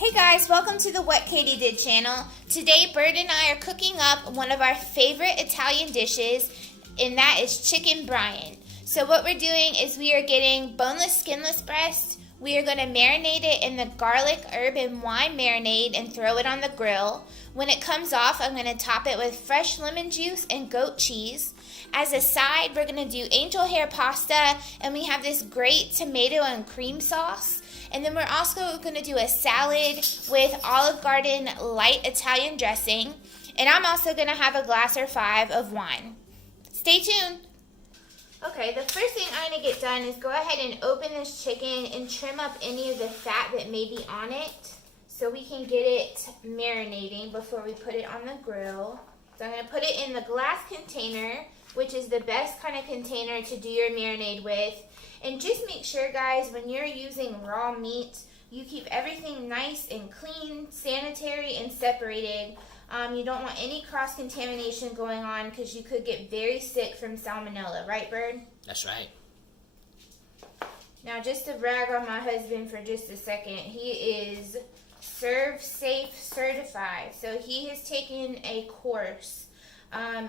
Hey guys, welcome to the What Katy Did channel. Today, Bird and I are cooking up one of our favorite Italian dishes, and that is chicken Bryan. So what we're doing is we are getting boneless, skinless breast. We are going to marinate it in the garlic, herb, and wine marinade and throw it on the grill. When it comes off, I'm going to top it with fresh lemon juice and goat cheese. As a side, we're going to do angel hair pasta, and we have this great tomato and cream sauce. And then we're also going to do a salad with Olive Garden light Italian dressing. And I'm also going to have a glass or 5 of wine. Stay tuned. Okay, the first thing I'm going to get done is go ahead and open this chicken and trim up any of the fat that may be on it so we can get it marinating before we put it on the grill. So I'm going to put it in the glass container, which is the best kind of container to do your marinade with. And just make sure, guys, when you're using raw meat, you keep everything nice and clean, sanitary, and separated. You don't want any cross-contamination going on because you could get very sick from salmonella. Right, Bird? That's right. Now, just to brag on my husband for just a second, he is Serve Safe certified. So he has taken a course.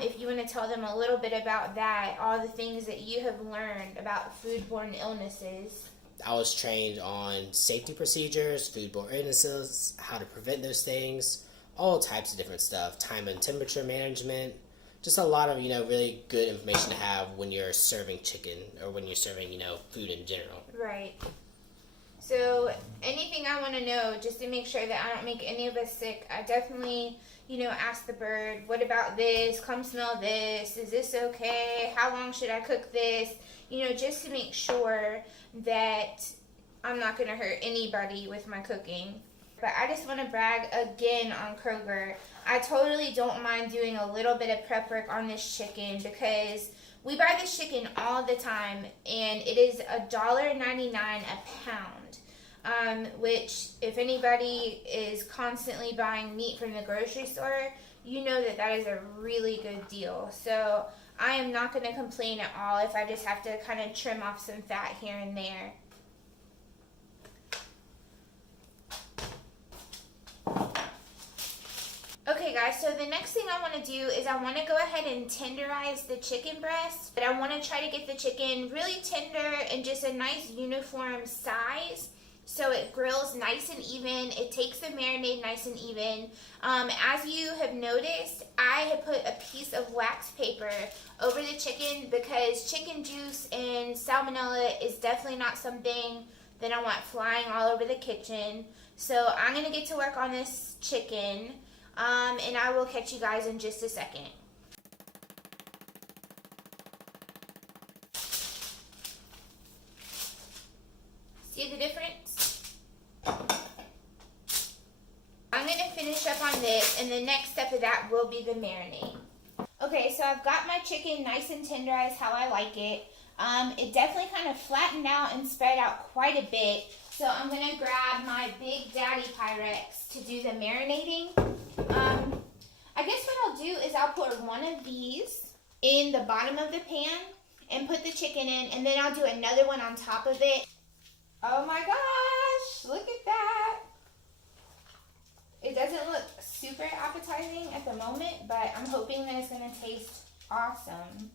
If you want to tell them a little bit about that, all the things that you have learned about foodborne illnesses. I was trained on safety procedures, foodborne illnesses, how to prevent those things, all types of different stuff, time and temperature management, just a lot of, really good information to have when you're serving chicken or when you're serving, food in general. Right. So anything I want to know, just to make sure that I don't make any of us sick, I definitely, ask the bird, what about this? Come smell this. Is this okay? How long should I cook this? Just to make sure that I'm not going to hurt anybody with my cooking. But I just want to brag again on Kroger. I totally don't mind doing a little bit of prep work on this chicken because we buy this chicken all the time, and it is $1.99 a pound. Which, if anybody is constantly buying meat from the grocery store, you know that is a really good deal. So I am not going to complain at all if I just have to kind of trim off some fat here and there. Okay guys, so the next thing I want to do is I want to go ahead and tenderize the chicken breast. But I want to try to get the chicken really tender and just a nice uniform size, so it grills nice and even. It takes the marinade nice and even. As you have noticed, I have put a piece of wax paper over the chicken because chicken juice and salmonella is definitely not something that I want flying all over the kitchen. So I'm going to get to work on this chicken, and I will catch you guys in just a second. See the difference? I'm going to finish up on this, and the next step of that will be the marinade. Okay, so I've got my chicken nice and tenderized how I like it. It definitely kind of flattened out and spread out quite a bit. So I'm going to grab my Big Daddy Pyrex to do the marinating. I guess what I'll do is I'll put one of these in the bottom of the pan and put the chicken in, and then I'll do another one on top of it. Oh my gosh, look at that. It doesn't look super appetizing at the moment, but I'm hoping that it's going to taste awesome.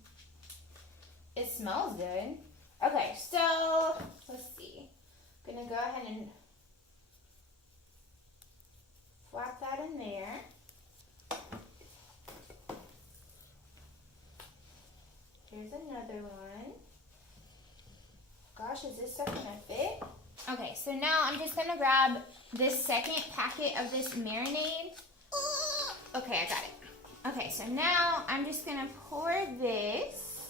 It smells good. Okay, so let's see. I'm going to go ahead and flap that in there. Here's another one. Gosh, is this stuff going to fit? Okay, so now I'm just going to grab this second packet of this marinade. Okay, I got it. Okay, so now I'm just going to pour this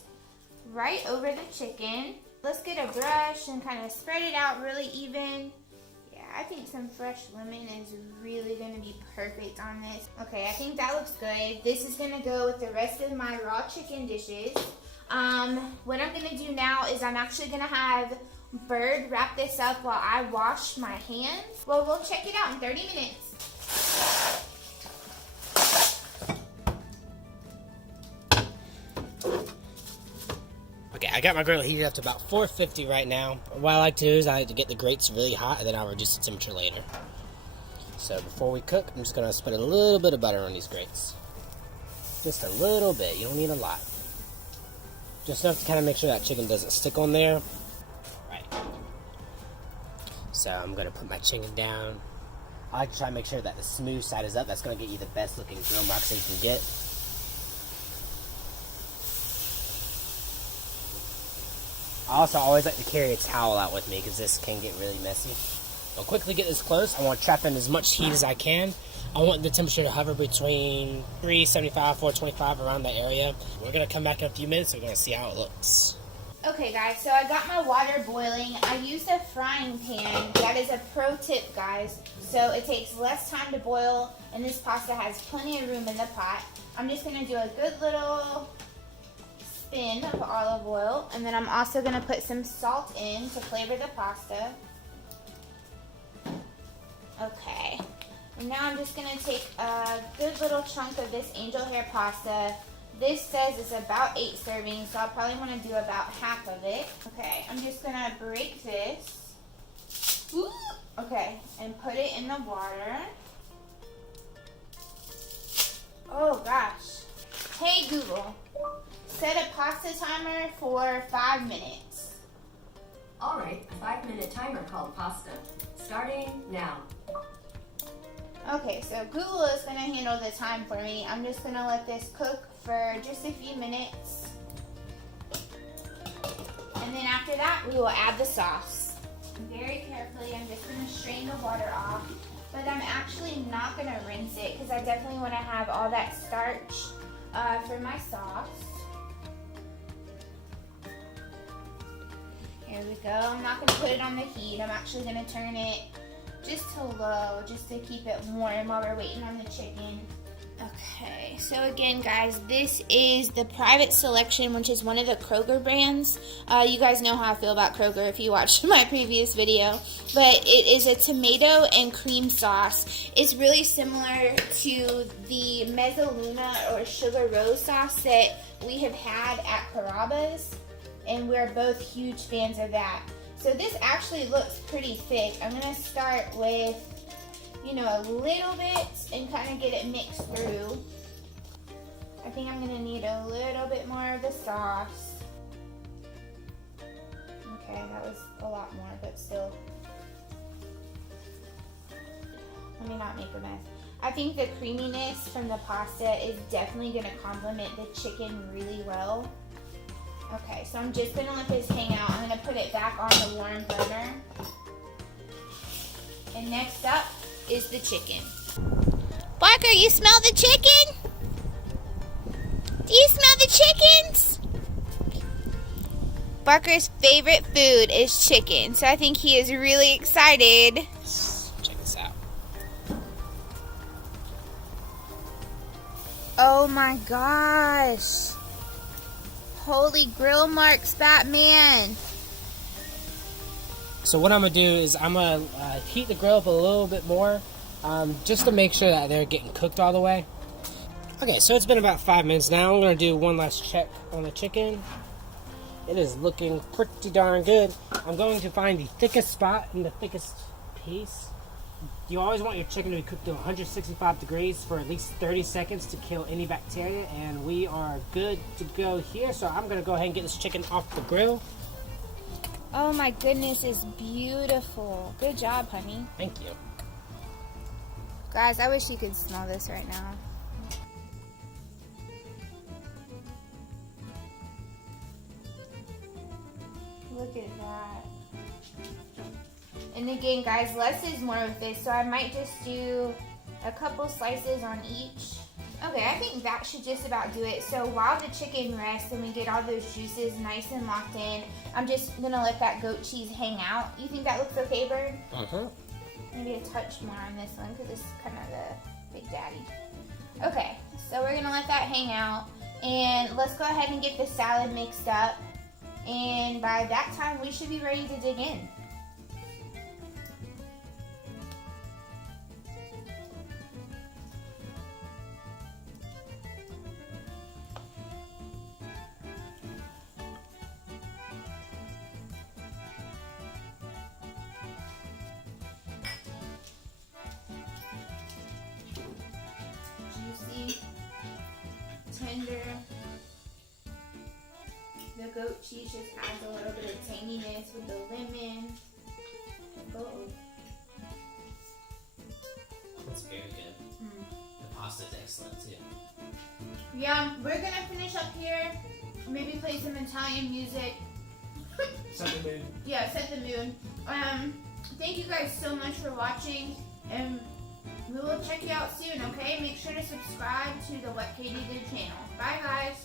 right over the chicken. Let's get a brush and kind of spread it out really even. Yeah, I think some fresh lemon is really going to be perfect on this. Okay, I think that looks good. This is going to go with the rest of my raw chicken dishes. What I'm going to do now is I'm actually going to have Bird wrap this up while I wash my hands. Well, we'll check it out in 30 minutes. Okay, I got my grill heated up to about 450 right now. What I like to do is I like to get the grates really hot, and then I'll reduce the temperature later. So before we cook, I'm just going to spread a little bit of butter on these grates. Just a little bit. You don't need a lot. Just enough to kind of make sure that chicken doesn't stick on there. Right. So I'm going to put my chicken down. I like to try to make sure that the smooth side is up. That's going to get you the best looking grill marks that you can get. I also always like to carry a towel out with me because this can get really messy. I'll quickly get this close. I want to trap in as much heat as I can. I want the temperature to hover between 375, 425, around that area. We're going to come back in a few minutes and we're going to see how it looks. Okay guys, so I got my water boiling. I used a frying pan. That is a pro tip, guys. So it takes less time to boil, and this pasta has plenty of room in the pot. I'm just going to do a good little spin of olive oil, and then I'm also going to put some salt in to flavor the pasta. Okay, and now I'm just going to take a good little chunk of this angel hair pasta. This says it's about 8 servings, so I'll probably want to do about half of it. Okay, I'm just going to break this. Ooh, okay, and put it in the water. Oh gosh. Hey Google, set a pasta timer for 5 minutes. Alright, a 5-minute timer called pasta. Starting now. Okay, so Google is going to handle the time for me. I'm just going to let this cook for just a few minutes. And then after that, we will add the sauce. Very carefully, I'm just going to strain the water off. But I'm actually not going to rinse it because I definitely want to have all that starch for my sauce. Here we go. I'm not going to put it on the heat. I'm actually going to turn it just to low, just to keep it warm while we're waiting on the chicken. Okay, so again, guys, this is the Private Selection, which is one of the Kroger brands. You guys know how I feel about Kroger if you watched my previous video. But it is a tomato and cream sauce. It's really similar to the Mezzaluna or Sugar Rose sauce that we have had at Carrabba's, and we're both huge fans of that. So this actually looks pretty thick. I'm going to start with, you know, a little bit and kind of get it mixed through. I think I'm going to need a little bit more of the sauce. Okay, that was a lot more, but still. Let me not make a mess. I think the creaminess from the pasta is definitely going to complement the chicken really well. Okay, so I'm just going to let this hang out. I'm going to put it back on the warm burner. And next up is the chicken. Barker, you smell the chicken? Do you smell the chickens? Barker's favorite food is chicken, so I think he is really excited. Check this out. Oh my gosh. Holy grill marks, Batman. So what I'm going to do is I'm going to heat the grill up a little bit more, just to make sure that they're getting cooked all the way. Okay, so it's been about 5 minutes now. I'm going to do one last check on the chicken. It is looking pretty darn good. I'm going to find the thickest spot and the thickest piece. You always want your chicken to be cooked to 165 degrees for at least 30 seconds to kill any bacteria, and we are good to go here. So I'm going to go ahead and get this chicken off the grill. Oh my goodness, it's beautiful. Good job, honey. Thank you. Guys, I wish you could smell this right now. Look at that. And again, guys, less is more with this, so I might just do a couple slices on each. Okay, I think that should just about do it. So while the chicken rests and we get all those juices nice and locked in, I'm just gonna let that goat cheese hang out. You think that looks okay, Bird? Uh-huh. Maybe a touch more on this one because it's kind of the big daddy. Okay, so we're gonna let that hang out, and let's go ahead and get the salad mixed up. And by that time, we should be ready to dig in. tender. The goat cheese just adds a little bit of tanginess with the lemon. Oh. It's very good. The pasta is excellent too. Yeah, we're gonna finish up here. Maybe play some Italian music. Set the mood. Yeah, set the mood. Thank you guys so much for watching, and we will check you out soon, okay? Make sure to subscribe to the What Katy Did channel. Bye, guys.